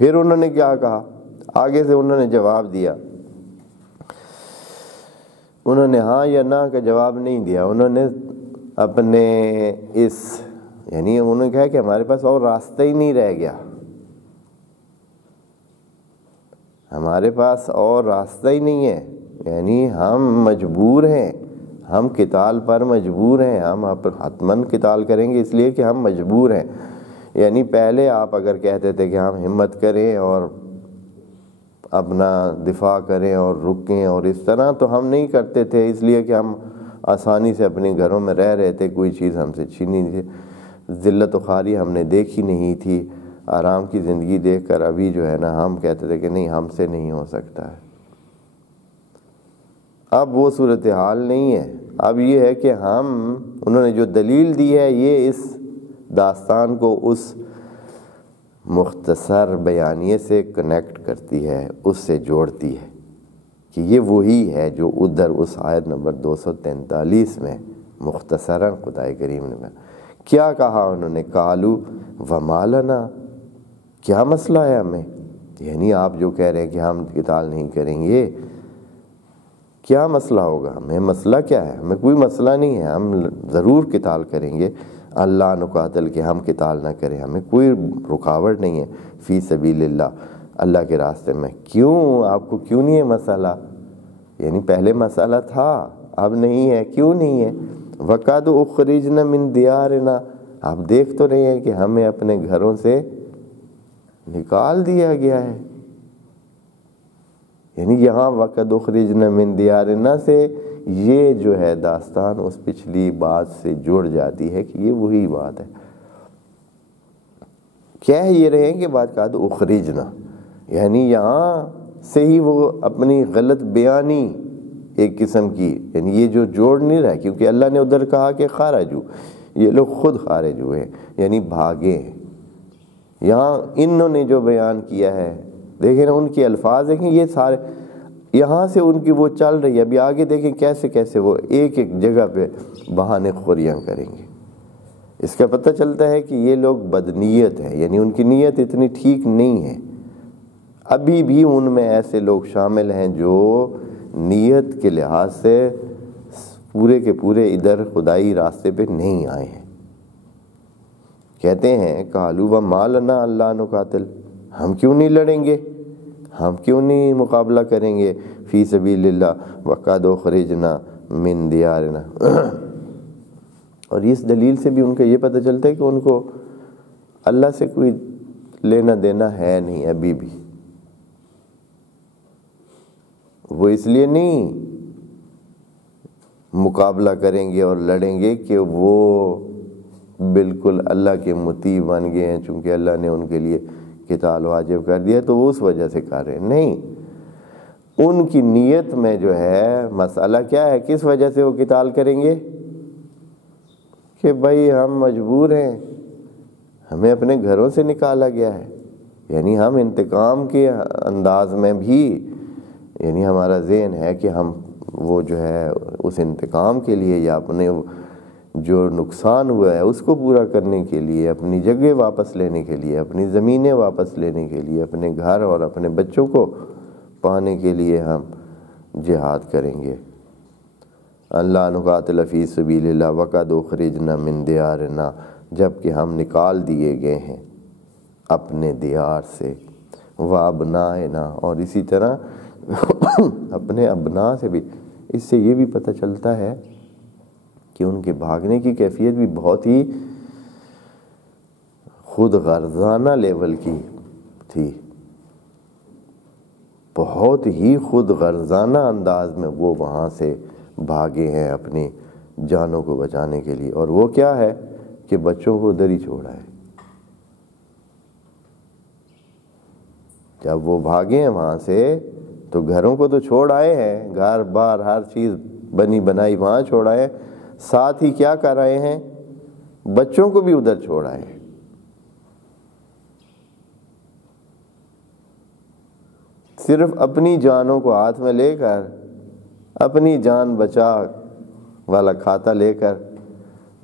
پھر انہوں نے کیا کہا، آگے سے انہوں نے جواب دیا، انہوں نے ہاں یا نہ کا جواب نہیں دیا، انہوں نے اپنے یعنی انہوں نے کہا کہ ہمارے پاس اور راستہ ہی نہیں رہ گیا، ہمارے پاس اور راستہ ہی نہیں ہے، یعنی ہم مجبور ہیں، ہم قتال پر مجبور ہیں، ہم حتماً قتال کریں گے اس لیے کہ ہم مجبور ہیں۔ یعنی پہلے آپ اگر کہتے تھے کہ ہم ہمت کریں اور اپنا دفاع کریں اور رکیں اور اس طرح، تو ہم نہیں کرتے تھے، اس لیے کہ ہم آسانی سے اپنے گھروں میں رہ رہے تھے، کوئی چیز ہم سے چھینی نہیں تھی، ذلت و خواری ہم نے دیکھی نہیں تھی، آرام کی زندگی دیکھ کر ابھی جو ہے نا ہم کہتے تھے کہ نہیں ہم سے نہیں ہو سکتا ہے۔ اب وہ صورتحال نہیں ہے، اب یہ ہے کہ انہوں نے جو دلیل دی ہے یہ اس داستان کو اس مختصر بیانیے سے کنیکٹ کرتی ہے، اس سے جوڑتی ہے کہ یہ وہی ہے جو ادھر اس آیت نمبر 243 میں مختصراً خدائے کریم نے کیا کہا، انہوں نے قالوا وما لنا، کیا مسئلہ ہے ہمیں، یعنی آپ جو کہہ رہے ہیں کہ ہم قتال نہیں کریں گے، کیا مسئلہ ہوگا، ہمیں مسئلہ کیا ہے، ہمیں کوئی مسئلہ نہیں ہے، ہم ضرور قتال کریں گے، اللہ نقاتل کہ ہم قتال نہ کریں، ہمیں کوئی رکاوٹ نہیں ہے، فی سبیل اللہ، اللہ کے راستے میں۔ کیوں آپ کو کیوں نہیں ہے مسئلہ، یعنی پہلے مسئلہ تھا اب نہیں ہے، کیوں نہیں ہے؟ وَقَدْ أُخْرِجْنَا مِنْ دِيَارِنَا، آپ دیکھ تو رہے ہیں کہ ہمیں اپنے گھروں سے نکال دیا گیا ہے، یعنی یہاں وَقَدْ أُخْرِجْنَا مِنْ دِيَارِنَا سے یہ جو ہے داستان اس پچھلی بات سے جڑ جاتی ہے کہ یہ وہی بات ہے، کہہ یہ رہے ہیں کہ بات قد اخرجنا، یعنی یہاں سے ہی وہ اپنی غلط بیانی ایک قسم کی، یعنی یہ جو جوڑ نہیں رہا، کیونکہ اللہ نے ادھر کہا کہ خارجو، یہ لوگ خود خارج ہوئے، یعنی بھاگے ہیں، یہاں انہوں نے جو بیان کیا ہے دیکھیں نا ان کے الفاظ دیکھیں، یہ سارے یہاں سے ان کی وہ چل رہی ہے، ابھی آگے دیکھیں کیسے کیسے وہ ایک ایک جگہ پہ بہانے خوریاں کریں گے، اس کا پتہ چلتا ہے کہ یہ لوگ بدنیت ہیں، یعنی ان کی نیت اتنی ٹھیک نہیں ہے، ابھی بھی ان میں ایسے لوگ شامل ہیں جو نیت کے لحاظ سے پورے کے پورے ادھر خدائی راستے پہ نہیں آئے ہیں۔ کہتے ہیں قالوا وما لنا الا نقاتل، ہم کیوں نہیں لڑیں گے، ہم کیوں نہیں مقابلہ کریں گے، فی سبیل اللہ وقد اخرجنا من دیارنا، اور اس دلیل سے بھی ان کا یہ پتہ چلتا ہے کہ ان کو اللہ سے کوئی لینا دینا ہے نہیں، ابھی بھی وہ اس لیے نہیں مقابلہ کریں گے اور لڑیں گے کہ وہ بالکل اللہ کے مطیع بن گئے ہیں، چونکہ اللہ نے ان کے لیے قتال واجب کر دیا تو وہ اس وجہ سے کر رہے ہیں، نہیں، ان کی نیت میں جو ہے مسئلہ کیا ہے، کس وجہ سے وہ قتال کریں گے کہ بھائی ہم مجبور ہیں، ہمیں اپنے گھروں سے نکالا گیا ہے، یعنی ہم انتقام کے انداز میں بھی، یعنی ہمارا ذہن ہے کہ ہم وہ جو ہے اس انتقام کے لیے یا اپنے جو نقصان ہوا ہے اس کو پورا کرنے کے لیے، اپنی جگہ واپس لینے کے لیے، اپنی زمینیں واپس لینے کے لیے، اپنے گھر اور اپنے بچوں کو پانے کے لیے ہم جہاد کریں گے۔ اللہ نقاتل فی سبیل اللہ وقد اخرجنا من دیارنا، جب کہ ہم نکال دیے گئے ہیں اپنے دیار سے، وابنائنا، اور اسی طرح اپنے ابناء سے بھی۔ اس سے یہ بھی پتہ چلتا ہے کہ ان کے بھاگنے کی کیفیت بھی بہت ہی خود غرضانہ لیول کی تھی، بہت ہی خود غرضانہ انداز میں وہ وہاں سے بھاگے ہیں اپنی جانوں کو بچانے کے لیے، اور وہ کیا ہے کہ بچوں کو ادھر ہی چھوڑا ہے۔ جب وہ بھاگے ہیں وہاں سے تو گھروں کو تو چھوڑ آئے ہیں، گھر بار ہر چیز بنی بنائی وہاں چھوڑ آئے ہیں، ساتھ ہی کیا کر رہے ہیں، بچوں کو بھی ادھر چھوڑ آئے ہیں۔ صرف اپنی جانوں کو ہاتھ میں لے کر، اپنی جان بچا والا کھاتا لے کر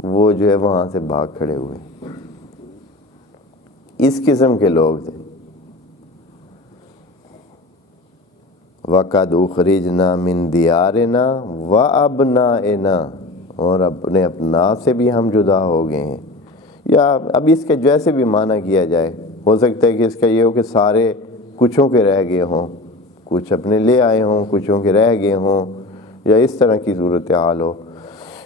وہ جو ہے وہاں سے بھاگ کھڑے ہوئے، اس قسم کے لوگ تھے۔ وَقَدْ اُخْرِجْنَا مِنْ دِيَارِنَا وَأَبْنَائِنَا، اور اپنے ابناء سے بھی ہم جدا ہو گئے ہیں۔ یا اب اس کے جیسے بھی معنی کیا جائے، ہو سکتا ہے کہ اس کا یہ ہو کہ سارے کچھوں کے رہ گئے ہوں، کچھ اپنے لے آئے ہوں، کچھوں کے رہ گئے ہوں، یا اس طرح کی صورتحال ہو،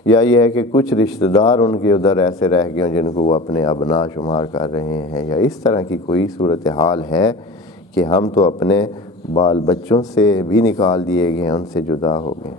یا یہ ہے کہ کچھ رشتہ دار ان کے ادھر ایسے رہ گئے ہوں جن کو وہ اپنے ابناء شمار کر رہے ہیں، یا اس طرح کی کوئی صورتحال ہے کہ ہم تو اپنے بال بچوں سے بھی نکال دیے گئے ہیں، ان سے جدا ہو گئے۔